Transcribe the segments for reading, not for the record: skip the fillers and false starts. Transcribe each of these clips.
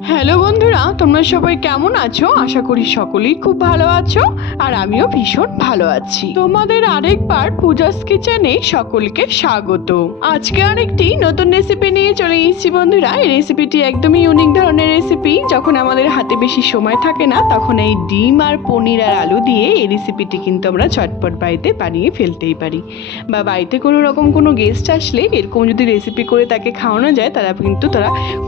Hello বন্ধুরা, তোমরা সবাই কেমন আছো? আশা করি সকলেই খুব ভালো আছো আর আমিও ভীষণ ভালো আছি। তোমাদের আরেকবার পূজাস কিচেনে সকলকে স্বাগত। আজকে আরেকটি নতুন রেসিপি নিয়ে চলে এসেছি বন্ধুরা। এই রেসিপিটি একদমই ইউনিক ধরনের রেসিপি। যখন আমাদের হাতে বেশি সময় থাকে না, তখন এই ডিম আর পনির আর আলু দিয়ে এই রেসিপিটি কিন্তু আমরা ঝটপট বাড়িতে বানিয়ে ফেলতেই পারি। বা বাড়িতে কোনো রকম কোনো গেস্ট আসলে এরকম যদি রেসিপি করে তাকে খাওয়ানো যায়, তারা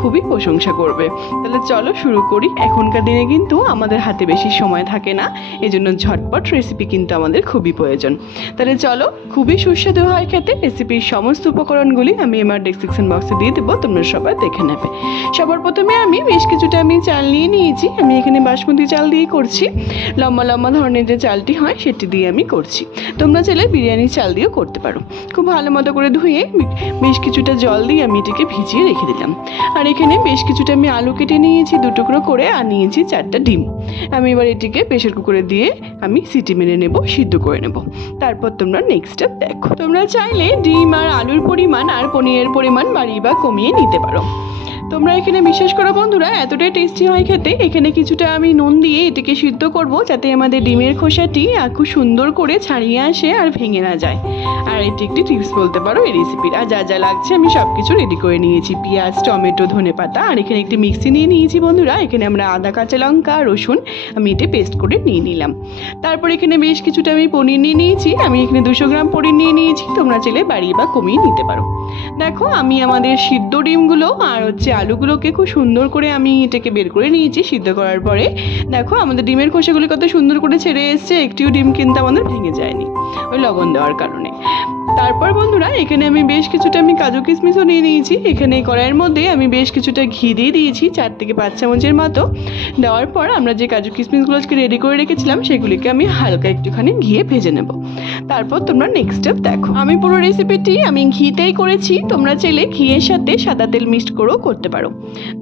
খুবই প্রশংসা করবে। তাহলে চলো শুরু করি। এখনকার দিনে কিন্তু আমাদের হাতে বেশি সময় থাকে না, এজন্য ঝটপট রেসিপি কিন্তু আমাদের খুবই প্রয়োজন। তাহলে চলো, খুবই সুস্বাদু হয় খেতে। রেসিপির সমস্ত উপকরণগুলি আমি আমার ডেসক্রিপশন বক্সে দিয়ে দেবো, তোমরা সবাই দেখে নেবে। সবার প্রথমে আমি বেশ কিছুটা চাল নিয়ে নিয়েছি। আমি এখানে বাসমতি চাল দিয়ে করছি। লম্বা লম্বা ধরনের যে চালটি হয় সেটি দিয়ে আমি করছি। তোমরা চাইলে বিরিয়ানির চাল দিয়েও করতে পারো। খুব ভালো মতো করে ধুয়ে বেশ কিছুটা জল দিয়ে আমি এটিকে ভিজিয়ে রেখে দিলাম। আর এখানে বেশ কিছুটা আমি আলু কেটে নিয়েছি 2 টুকরো করে, আর নিয়েছি 4টা ডিম। আমি এবার এটিকে প্রেসার কুকারে দিয়ে আমি সিটি মেরে নেব, সিদ্ধ করে নেব। তারপর তোমরা নেক্সট স্টেপ দেখো। তোমরা চাইলে ডিম আর আলুর পরিমাণ আর পনিরের পরিমাণ বাড়িয়ে বা কমিয়ে নিতে পারো। তোমরা এখানে বিশেষ করে বন্ধুরা এতটাই টেস্টি হয় খেতে। এখানে কিছুটা আমি নুন দিয়ে এটিকে সিদ্ধ করব, যাতে আমাদের ডিমের খোসাটি খুব সুন্দর করে ছাড়িয়ে আসে আর ভেঙে না যায়। আর এটি একটি টিপস বলতে পারো এই রেসিপির। আর যা যা লাগছে আমি সব কিছু রেডি করে নিয়েছি। পেঁয়াজ, টমেটো, ধনেপাতা, আর এখানে একটি মিক্সি নিয়ে নিয়েছি বন্ধুরা। এখানে আমরা আদা, কাঁচা লঙ্কা, রসুন আমি এটি পেস্ট করে নিয়ে নিলাম। তারপর এখানে বেশ কিছুটা আমি পনির নিয়ে নিয়েছি। আমি এখানে 200 গ্রাম পনির নিয়ে নিয়েছি। তোমরা চাইলে বাড়িয়ে বা কমিয়ে নিতে পারো। দেখো, আমি আমাদের সিদ্ধ ডিমগুলো আর আলুগুলোকে খুব সুন্দর করে আমি এটাকে বের করে নিয়েছি। সিদ্ধ করার পরে দেখো আমাদের ডিমের খোসাগুলি কত সুন্দর করে ছেড়ে এসছে। একটিও ডিম কিন্তু আমাদের ভেঙে যায়নি ওই লবণ দেওয়ার কারণে। তারপর বন্ধুরা এখানে আমি বেশ কিছুটা কাজু কিশমিশও নিয়ে নিয়েছি। এখানে কড়াইয়ের মধ্যে আমি বেশ কিছুটা ঘি দিয়ে দিয়েছি, 4 থেকে 5 চামচের মতো। দেওয়ার পর আমরা যে কাজু কিশমিশগুলো রেডি করে রেখেছিলাম সেগুলিকে আমি হালকা একটুখানি ঘিয়ে ভেজে নেব। তারপর তোমরা নেক্সট স্টেপ দেখো। আমি পুরো রেসিপিটি আমি ঘিতেই করেছি। তোমরা চাইলে ঘিয়ের সাথে সাদা তেল মিক্সড করেও করতে পারো।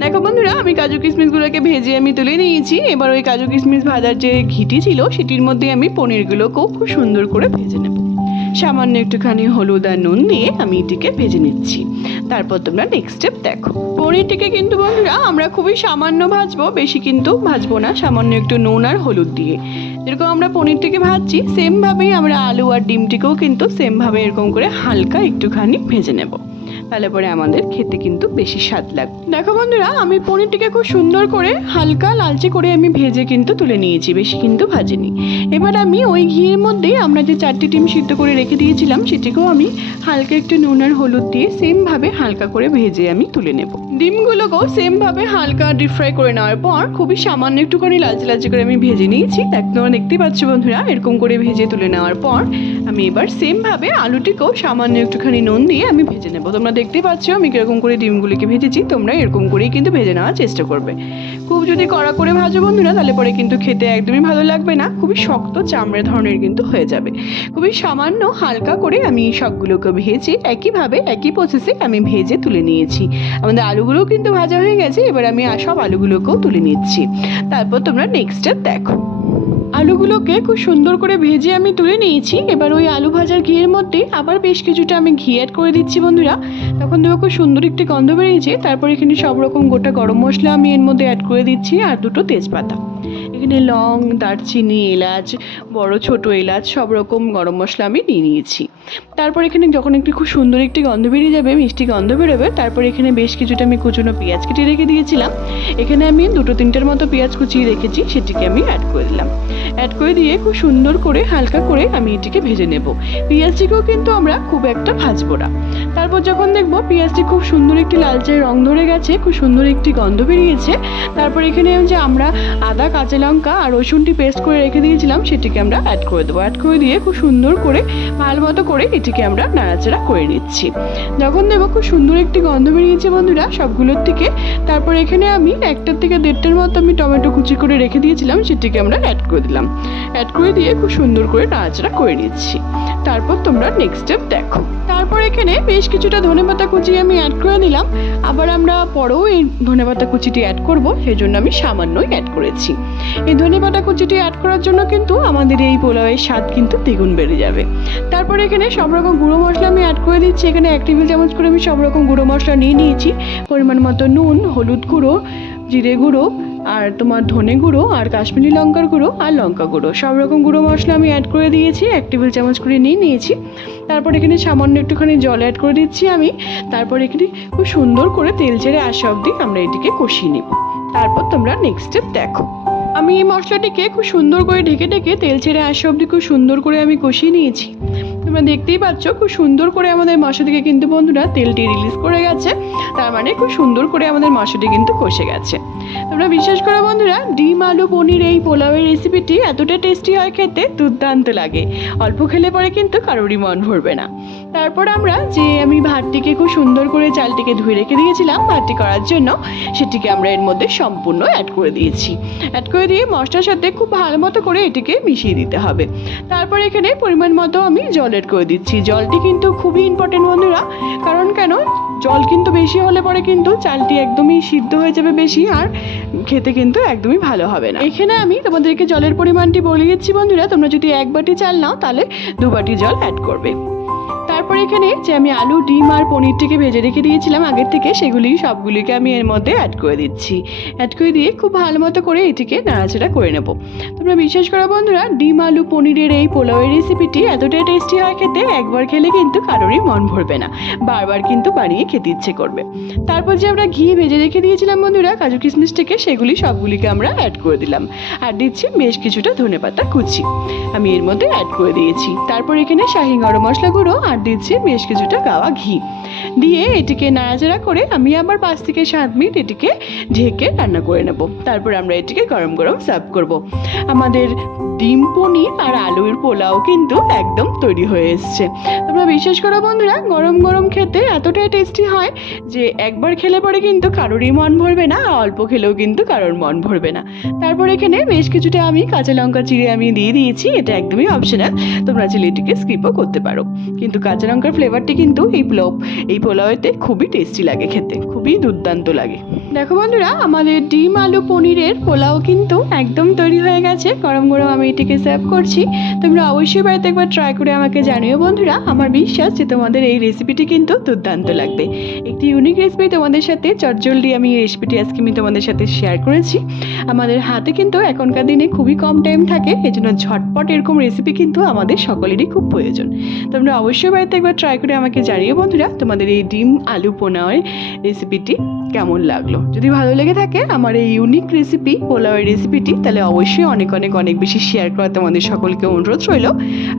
দেখো বন্ধুরা, আমি কাজু কিশমিশগুলোকে ভেজে আমি তুলে নিয়েছি। এবার ওই কাজু কিশমিশ ভাজার যে ঘিটি ছিল সেটির মধ্যে আমি পনিরগুলোকেও খুব সুন্দর করে ভেজে নেব। সামান্য একটুখানি হলুদ আর নুন দিয়ে আমি এটিকে ভেজে নিচ্ছি। তারপর তোমরা নেক্সট স্টেপ দেখো। পনিরটিকে কিন্তু বন্ধুরা আমরা খুবই সামান্য ভাজবো, বেশি কিন্তু ভাজবো না। সামান্য একটু নুন আর হলুদ দিয়ে যেরকম আমরা পনিরটিকে ভাজছি, সেমভাবেই আমরা আলু আর ডিমটিকেও কিন্তু সেমভাবে এরকম করে হালকা একটুখানি ভেজে নেব। তাহলে পরে আমাদের খেতে কিন্তু বেশি স্বাদ লাগবে। দেখো বন্ধুরা, আমি পনিরটিকে খুব সুন্দর করে হালকা লালচে করে আমি ভেজে কিন্তু তুলে নিয়েছি, বেশি কিন্তু ভাজিনি। এবার আমি ওই ঘিয়ের মধ্যে আমরা যে 4টি ডিম সিদ্ধ করে রেখে দিয়েছিলাম সেটিকেও আমি হালকা একটু নুন আর হলুদ দিয়ে সেমভাবে হালকা করে ভেজে আমি তুলে নেব। ডিমগুলোকেও সেমভাবে হালকা ডিপ ফ্রাই করে নেওয়ার পর খুবই সামান্য একটুখানি লালচে লালচে করে আমি ভেজে নিয়েছি। তোমরা দেখতেই পাচ্ছ বন্ধুরা, এরকম করে ভেজে তুলে নেওয়ার পর আমি এবার সেমভাবে আলুটিকেও সামান্য একটুখানি নুন দিয়ে আমি ভেজে নেব। তোমরা দেখতে পাচ্ছ আমি কিরকম করে ডিমগুলিকে ভেজেছি। তোমরা এরকম করেই কিন্তু ভেজে নেওয়ার চেষ্টা করবে। খুব যদি কড়া করে ভাজো বন্ধুরা, তাহলে পরে কিন্তু খেতে একদমই ভালো লাগবে না। খুবই শক্ত চামড়া ধরনের কিন্তু হয়ে যাবে। খুবই সামান্য হালকা করে আমি সবগুলোকে ভেজে একইভাবে একই প্রসেসে আমি ভেজে তুলে নিয়েছি। আমাদের আলুগুলোও কিন্তু ভাজা হয়ে গেছে। এবার আমি সব আলুগুলোকেও তুলে নিচ্ছি। তারপর তোমরা নেক্সট স্টেপ দেখো। আলুগুলোকে খুব সুন্দর করে ভেজে আমি তুলে নিয়েছি। এবার ওই আলু ভাজার ঘিয়ের মধ্যে আবার বেশ কিছুটা আমি ঘি অ্যাড করে দিচ্ছি বন্ধুরা। তখন দেখো খুব সুন্দর একটি গন্ধ বেরিয়েছে। তারপর এখানে সব রকম গোটা গরম মশলা আমি এর মধ্যে অ্যাড করে দিচ্ছি, আর 2টো তেজপাতা। এখানে লং, দারচিনি, এলাচ, বড় ছোট এলাচ সব রকম গরম মশলা আমি নিয়ে নিয়েছি। তারপর এখানে যখন একটি খুব সুন্দর একটি গন্ধ বেরিয়ে যাবে, মিষ্টি গন্ধ বেরোবে, তারপর এখানে বেশ কিছুটা আমি কুচনো পেঁয়াজ কেটে রেখে দিয়েছিলাম। এখানে আমি 2-3টের মতো পেঁয়াজ কুচিয়ে রেখেছি, সেটিকে আমি অ্যাড করে দিলাম। অ্যাড করে দিয়ে খুব সুন্দর করে হালকা করে আমি এটিকে ভেজে নেব। পেঁয়াজটিকেও কিন্তু আমরা খুব একটা ভাজবো না। তারপর যখন দেখবো পেঁয়াজটি খুব সুন্দর একটি লালচে রং ধরে গেছে, খুব সুন্দর একটি গন্ধ বেরিয়েছে, তারপর এখানে যে আমরা আদা, কাঁচা লঙ্কা আর রসুনটি পেস্ট করে রেখে দিয়েছিলাম সেটিকে আমরা অ্যাড করে দেবো। অ্যাড করে দিয়ে খুব সুন্দর করে ভালো মতো করে এটিকে আমরা নাড়াচাড়া করে নিচ্ছি। যখন দেখবো খুব সুন্দর একটি গন্ধ বেরিয়েছে বন্ধুরা সবগুলোর থেকে, তারপর এখানে আমি 1টা থেকে 1.5টার মতো আমি টমেটো কুচি করে রেখে দিয়েছিলাম, সেটিকে আমরা অ্যাড করে দিলাম। অ্যাড করে দিয়ে খুব সুন্দর করে নাড়াচাড়া করে নিচ্ছি। তারপর তোমরা নেক্সট স্টেপ দেখো। তারপর এখানে বেশ কিছুটা ধনেপাতা কুচি আমি অ্যাড করে দিলাম। আবার আমরা পরেও এই ধনেপাতা কুচিটি অ্যাড করব, সেই জন্য আমি সামান্যই অ্যাড করেছি। এই ধনেপাতা কুচিটি অ্যাড করার জন্য কিন্তু আমাদের এই পোলাওয়ের স্বাদ কিন্তু দ্বিগুণ বেড়ে যাবে। তারপর এখানে সব রকম গুঁড়ো মশলা আমি অ্যাড করে দিচ্ছি। এখানে 1 টেবিল চামচ করে আমি সব রকম গুঁড়ো মশলা নিয়ে নিয়েছি। পরিমাণ মতো নুন, হলুদ গুঁড়ো, জিরে গুঁড়ো আর তোমার ধনে গুঁড়ো আর কাশ্মীরি লঙ্কার গুঁড়ো আর লঙ্কা গুঁড়ো সব রকম গুঁড়ো মশলা আমি অ্যাড করে দিয়েছি, 1 টেবিল চামচ করে নিয়েছি। তারপর এখানে সামান্য একটুখানি জল অ্যাড করে দিচ্ছি আমি। তারপর এখানে খুব সুন্দর করে তেল ছেড়ে আসা অবধি আমরা এটিকে কষিয়ে নেব। তারপর তোমরা নেক্সট স্টেপ দেখো। আমি এই মশলাটিকে খুব সুন্দর করে ঢেকে ঢেকে তেল ছেড়ে আসা অবধি খুব সুন্দর করে আমি কষিয়ে নিয়েছি। তোমরা দেখতেই পাচ্ছ খুব সুন্দর করে আমাদের মশলা থেকে কিন্তু বন্ধুরা তেলটি রিলিজ করে গেছে, তার মানে খুব সুন্দর করে আমাদের মশলাটি কিন্তু কষে গেছে। তোমরা বিশ্বাস করো বন্ধুরা, ডিম আলু পনির এই পোলাওয়ের রেসিপিটি এতটা টেস্টি হয়, খেতে দুর্দান্ত লাগে। অল্প খেলে পরে কিন্তু কারোরই মন ভরবে না। তারপর আমরা আমি ভাতটিকে খুব সুন্দর করে চালটিকে ধুয়ে রেখে দিয়েছিলাম ভাতটি করার জন্য, সেটিকে আমরা এর মধ্যে সম্পূর্ণ অ্যাড করে দিয়েছি। অ্যাড করে দিয়ে মশলার সাথে খুব ভালো মতো করে এটিকে মিশিয়ে দিতে হবে। তারপর এখানে পরিমাণ মতো আমি জল অ্যাড করে দিচ্ছি। জলটি কিন্তু খুবই ইম্পর্টেন্ট বন্ধুরা, কারণ কেন, জল কিন্তু বেশি হলে পরে কিন্তু চালটি একদমই সিদ্ধ হয়ে যাবে বেশি, আর খেতে কিন্তু একদমই ভালো হবে না। এখানে আমি তোমাদেরকে জলের পরিমাণটি বলে দিচ্ছি বন্ধুরা, তোমরা যদি 1 বাটি চাল নাও তাহলে 2 বাটি জল অ্যাড করবে। তারপর এখানে আমি আলু ডিম আর পনিরটিকে ভেজে রেখে দিয়েছিলাম আগের থেকে, সবগুলিকে আমি এর মধ্যে অ্যাড করে দিচ্ছি। অ্যাড করে দিয়ে খুব ভালো মতো করে এটিকে নাড়াচাড়া করে নেব। তোমরা বিশ্বাস করো বন্ধুরা, ডিম আলু পনিরের এই পোলাওয়ের রেসিপিটি এতটাই টেস্টি হয় খেতে, একবার খেলে কিন্তু কারোরই মন ভরবে না, বারবার কিন্তু বানিয়ে খেতে ইচ্ছে করবে। তারপর আমরা ঘি ভেজে রেখে দিয়েছিলাম বন্ধুরা কাজু কিশমিশটাকে, সবগুলিকে আমরা অ্যাড করে দিলাম। আর দিচ্ছি বেশ কিছুটা ধনেপাতা কুচি আমি এর মধ্যে অ্যাড করে দিয়েছি। তারপর এখানে শাহি গরম মশলা গুঁড়ো আর দিচ্ছি বেশ কিছুটা গাওয়া ঘি দিয়ে এটিকে নাড়াচাড়া করে আমি আবার 5 থেকে 7 মিনিট এটিকে ঢেকে রান্না করে নেব। তারপর আমরা এটিকে গরম গরম সার্ভ করব। আমাদের ডিম পনির আর আলুর পোলাও কিন্তু একদম তৈরি হয়ে এসছে। তোমরা বিশ্বাস করো বন্ধুরা, গরম গরম খেতে এতটাই টেস্টি হয় যে একবার খেলে পরে কিন্তু কারোরই মন ভরবে না, আর অল্প খেলেও কিন্তু কারোর মন ভরবে না। তারপর এখানে বেশ কিছুটা আমি কাঁচা লঙ্কা চিড়ে আমি দিয়ে দিয়েছি, এটা একদমই অপশনাল, তোমরা চাইলে এটিকে স্কিপও করতে পারো। কিন্তু কাঁচা লঙ্কার ফ্লেভারটি কিন্তু এই পোলাওতে খুবই টেস্টি লাগে, খেতে খুবই দুর্দান্ত লাগে। দেখো বন্ধুরা, আমাদের ডিম আলু পনিরের পোলাও কিন্তু একদম তৈরি হয়ে গেছে। গরম গরম আমি এটিকে সার্ভ করছি। তোমরা অবশ্যই বাড়িতে একবার ট্রাই করে আমাকে জানিও বন্ধুরা। আমার বিশ্বাস যে তোমাদের এই রেসিপিটি কিন্তু দুর্দান্ত লাগবে। একটি ইউনিক রেসিপি তোমাদের সাথে চটজলদি আমি এই রেসিপিটি আজকে আমি তোমাদের সাথে শেয়ার করেছি। আমাদের হাতে কিন্তু এখনকার দিনে খুবই কম টাইম থাকে, এজন্য ঝটপট এরকম রেসিপি কিন্তু আমাদের সকলেরই খুব প্রয়োজন। তোমরা অবশ্যই বাড়িতে একবার ট্রাই করে আমাকে জানিও বন্ধুরা তোমাদের এই ডিম আলু পোলাওয়ের রেসিপিটি কেমন লাগলো। যদি ভালো লেগে থাকে আমার এই ইউনিক রেসিপি পোলাওয়ের রেসিপিটি, তাহলে অবশ্যই অনেক অনেক অনেক বেশি শেয়ার করা তোমাদের সকলকে অনুরোধ রইল।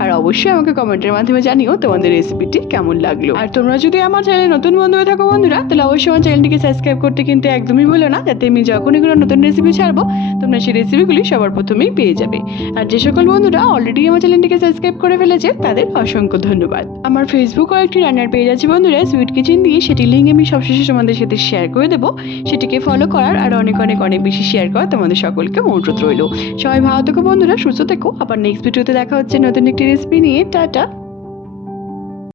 আর অবশ্যই আমাকে কমেন্টের মাধ্যমে জানিও তোমাদের রেসিপিটি কেমন লাগলো। আর তোমরা যদি আমার চ্যানেলে নতুন বন্ধু হয়ে থাকো বন্ধুরা, তাহলে অবশ্যই আমার চ্যানেলটিকে সাবস্ক্রাইব করতে কিন্তু একদমই ভুলো না, যাতে আমি যখনই কোনো নতুন রেসিপি ছাড়বো তোমরা সেই রেসিপিগুলি সবার প্রথমেই পেয়ে যাবে। আর যে সকল বন্ধুরা অলরেডি আমার চ্যানেলটিকে সাবস্ক্রাইব করে ফেলেছে তাদের অসংখ্য ধন্যবাদ। আমার ফেসবুক আর একটি রান্নার পেজ আছে বন্ধুরা, সুইট কিচেন দিয়ে, সেটি লিঙ্ক আমি সবশেষে তোমাদের সাথে শেয়ার করে দেবো। সেটিকে ফলো করার আর অনেক অনেক অনেক বেশি শেয়ার করা তোমাদের সকলকে অনুরোধ রইল। সবাই ভালো থেকো বন্ধুরা, সুস্থ থেকো। আবার নেক্সট ভিডিওতে দেখা হচ্ছে নতুন একটি রেসিপি নিয়ে। টাটা।